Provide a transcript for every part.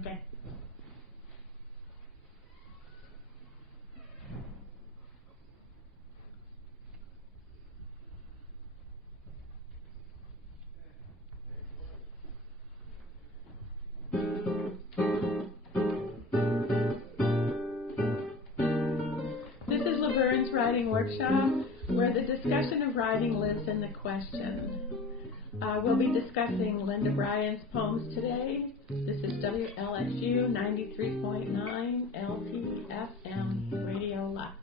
Okay. This is Laverne's Writing Workshop, where the discussion of writing lives in the question. We'll be discussing Linda Bryant's poems today. This is WLSU 93.9 LPFM Radio Lux.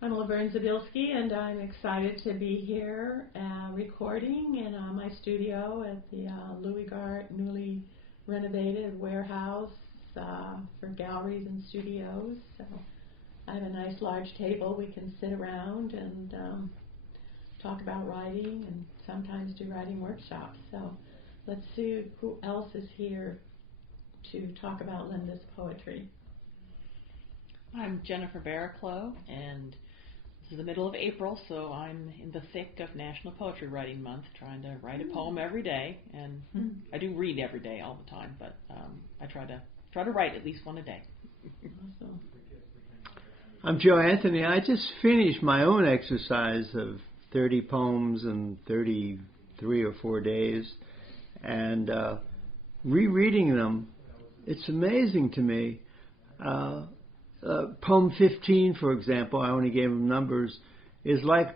I'm Laverne Zabilski, and I'm excited to be here recording in my studio at the Louis Gart newly renovated warehouse for galleries and studios. So I have a nice large table we can sit around and talk about writing and sometimes do writing workshops. So let's see who else is here to talk about Linda's poetry. I'm Jennifer Barraclough, and this is the middle of April, so I'm in the thick of National Poetry Writing Month, trying to write a poem every day. And I do read every day all the time, but I try to write at least one a day. Awesome. I'm Joe Anthony. I just finished my own exercise of 30 poems in 33 or 4 days, and rereading them, it's amazing to me. Poem 15, for example, I only gave them numbers, is like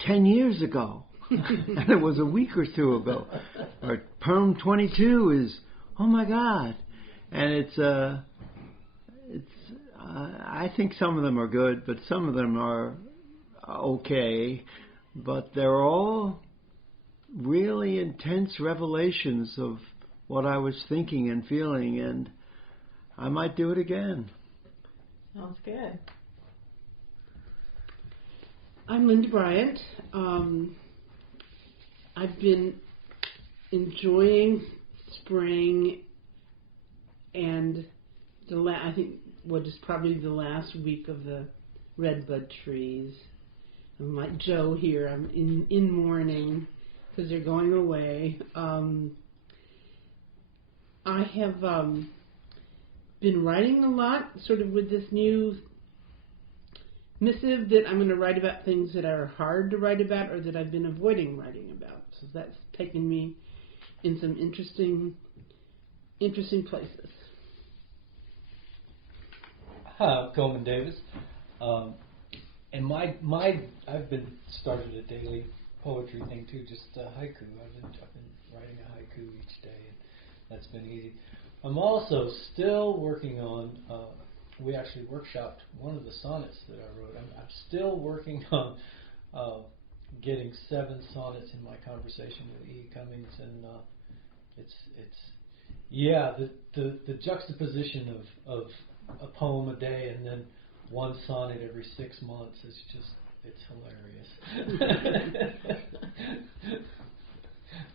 10 years ago. And it was a week or two ago. Or poem 22 is, oh my God. And I think some of them are good, but some of them are okay. But they're all really intense revelations of what I was thinking and feeling, and I might do it again. Sounds good. I'm Linda Bryant. I've been enjoying spring and I think what is probably the last week of the redbud trees. I'm like Joe here. I'm in mourning because they're going away. I have been writing a lot, sort of with this new missive that I'm going to write about things that are hard to write about or that I've been avoiding writing about. So that's taken me in some interesting places. Hi, I'm Coleman Davis. And I've been started a daily poetry thing too, just haiku. I've been writing a haiku each day, and that's been easy. I'm also still working on, we actually workshopped one of the sonnets that I wrote. I'm still working on getting 7 sonnets in my conversation with E. Cummings, and the juxtaposition of a poem a day and then one sonnet every 6 months is just, it's hilarious.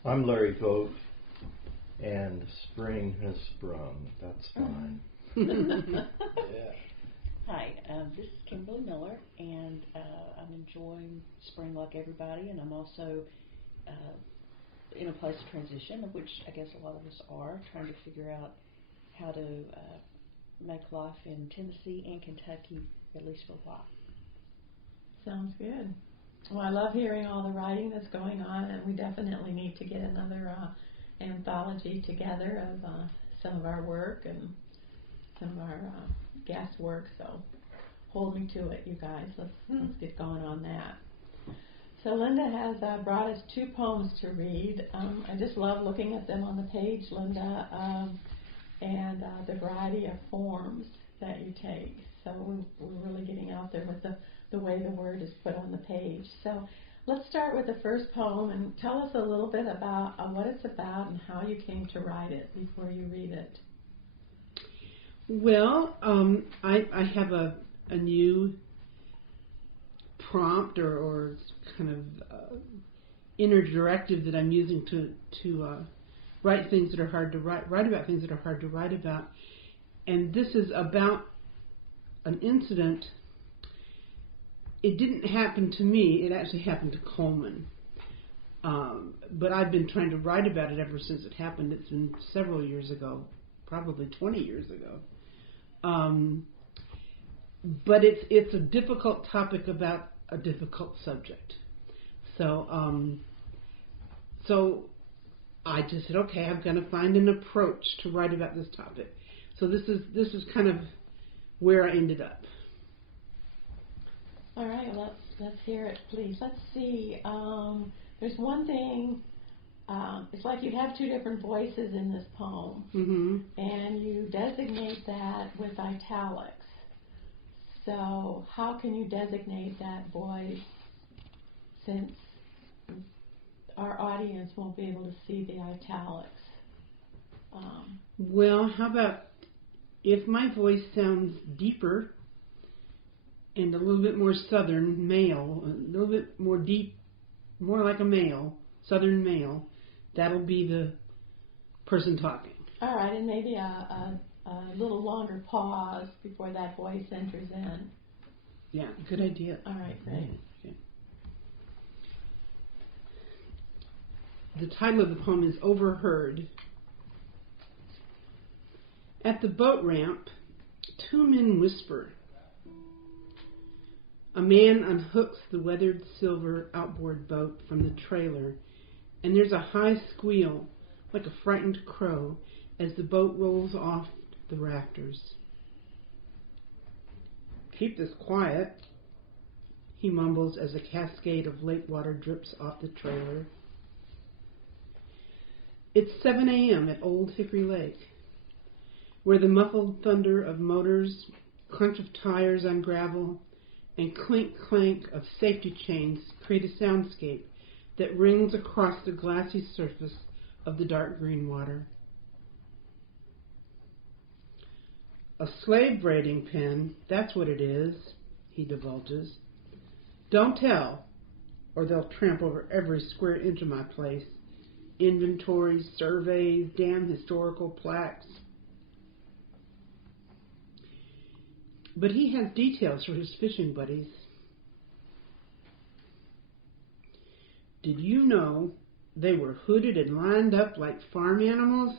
I'm Larry Cove. And spring has sprung. That's fine. Yeah. Hi, this is Kimberly Miller, and I'm enjoying spring like everybody, and I'm also in a place of transition, of which I guess a lot of us are, trying to figure out how to make life in Tennessee and Kentucky, at least for a while. Sounds good. Well, I love hearing all the writing that's going on, and we definitely need to get another anthology together of some of our work and some of our guest work. So hold me to it, you guys. Let's get going on that. So Linda has brought us 2 poems to read. I just love looking at them on the page, Linda, and the variety of forms that you take. So we're really getting out there with the way the word is put on the page. So let's start with the first poem and tell us a little bit about what it's about and how you came to write it before you read it. Well, I have a new prompt or kind of inner directive that I'm using to write things that are hard to write about things that are hard to write about. And this is about an incident. It didn't happen to me. It actually happened to Coleman. but I've been trying to write about it ever since it happened. It's been several years ago, probably 20 years ago. But it's a difficult topic about a difficult subject. So I just said, okay, I'm going to find an approach to write about this topic. So this is kind of where I ended up. All right, let's hear it, please. Let's see. There's one thing. It's like you have two different voices in this poem, and you designate that with italics. So how can you designate that voice, since our audience won't be able to see the italics? Well, how about if my voice sounds deeper and a little bit more southern male, a little bit more deep, more like a male, southern male, that'll be the person talking. All right, and maybe a little longer pause before that voice enters in. Yeah, good idea. All right, great. Okay. The title of the poem is Overheard. At the boat ramp, two men whisper. A man unhooks the weathered silver outboard boat from the trailer, and there's a high squeal, like a frightened crow, as the boat rolls off the rafters. Keep this quiet, he mumbles as a cascade of lake water drips off the trailer. It's 7 a.m. at Old Hickory Lake, where the muffled thunder of motors, crunch of tires on gravel, and clink-clank of safety chains create a soundscape that rings across the glassy surface of the dark green water. A slave braiding pen, that's what it is, he divulges. Don't tell, or they'll tramp over every square inch of my place. Inventories, surveys, damn historical plaques. But he has details for his fishing buddies. Did you know they were hooded and lined up like farm animals?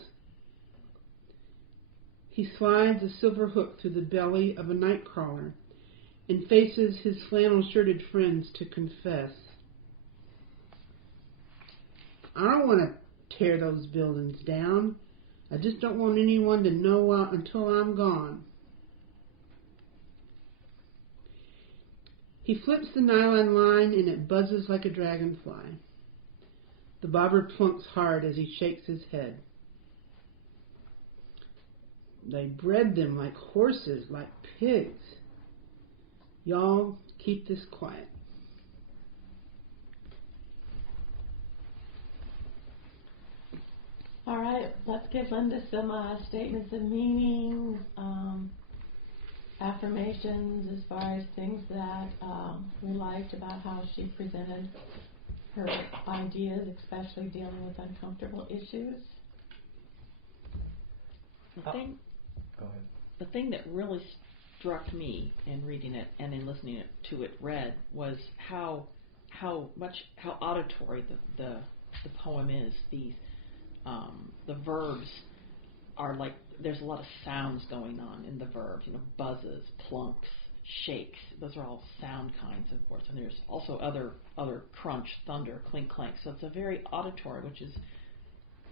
He slides a silver hook through the belly of a nightcrawler and faces his flannel-shirted friends to confess. I don't want to tear those buildings down. I just don't want anyone to know until I'm gone. He flips the nylon line and it buzzes like a dragonfly. The bobber plunks hard as he shakes his head. They bred them like horses, like pigs. Y'all keep this quiet. All right, let's give Linda some statements of meaning, affirmations as far as things that we liked about how she presented her ideas, especially dealing with uncomfortable issues. Go ahead. The thing that really struck me in reading it and in listening to it read was how auditory the poem is. The verbs are like, there's a lot of sounds going on in the verbs, buzzes, plunks, shakes. Those are all sound kinds of words. And there's also other crunch, thunder, clink, clank. So it's a very auditory, which is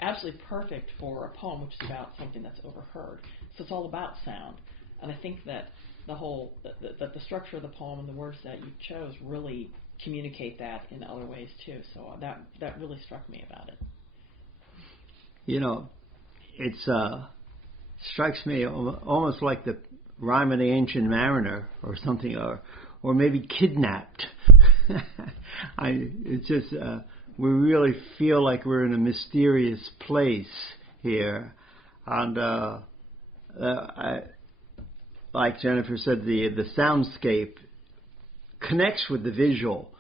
absolutely perfect for a poem which is about something that's overheard. So it's all about sound. And I think that the structure of the poem and the words that you chose really communicate that in other ways too. So that really struck me about it. It's strikes me almost like the Rime of the Ancient Mariner or something, or maybe Kidnapped. It's just we really feel like we're in a mysterious place here, and like Jennifer said, the soundscape connects with the visual.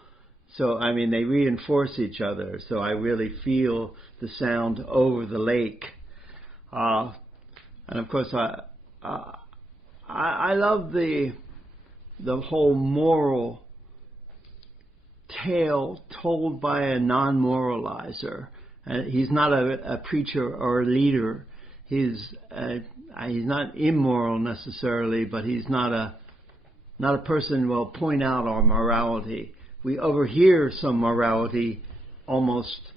So, they reinforce each other. So I really feel the sound over the lake. And of course, I love the whole moral tale told by a non-moralizer. He's not a preacher or a leader. He's not immoral necessarily, but he's not a person who will point out our morality. We overhear some morality almost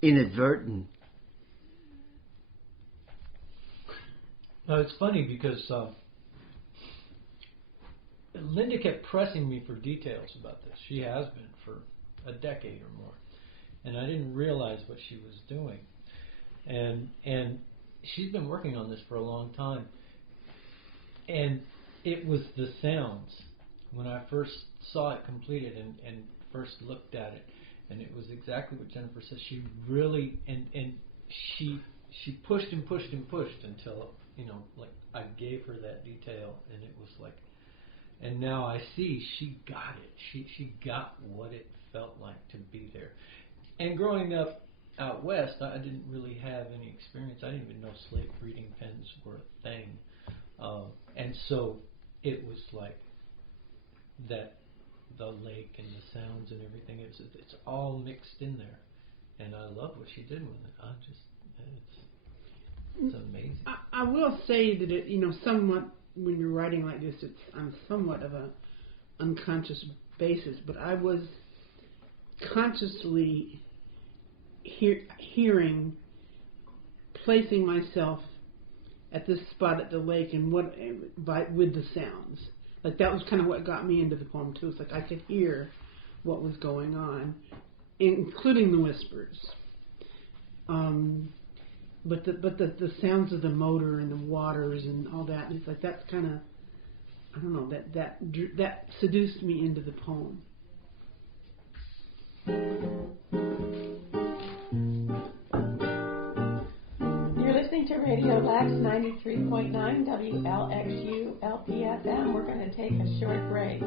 inadvertent. Now, it's funny because Linda kept pressing me for details about this. She has been for a decade or more. And I didn't realize what she was doing. And she's been working on this for a long time. And it was the sounds. When I first saw it completed and first looked at it, and it was exactly what Jennifer said. She really, and she pushed and pushed and pushed until, like I gave her that detail, and it was like, and now I see she got it. She got what it felt like to be there. And growing up out west, I didn't really have any experience. I didn't even know slate reading pens were a thing. And so it was like that, the lake and the sounds and everything. It's all mixed in there. And I love what she did with it. It's amazing. I will say that it, somewhat when you're writing like this, it's on somewhat of a unconscious basis. But I was consciously hearing, placing myself at this spot at the lake and with the sounds. Like that was kind of what got me into the poem too. It's like I could hear what was going on, including the whispers. But the sounds of the motor and the waters and all that. And it's like that's kind of, I don't know, that seduced me into the poem. You're listening to Radio Lax 93.9 WLXU LPFM. We're going to take a short break.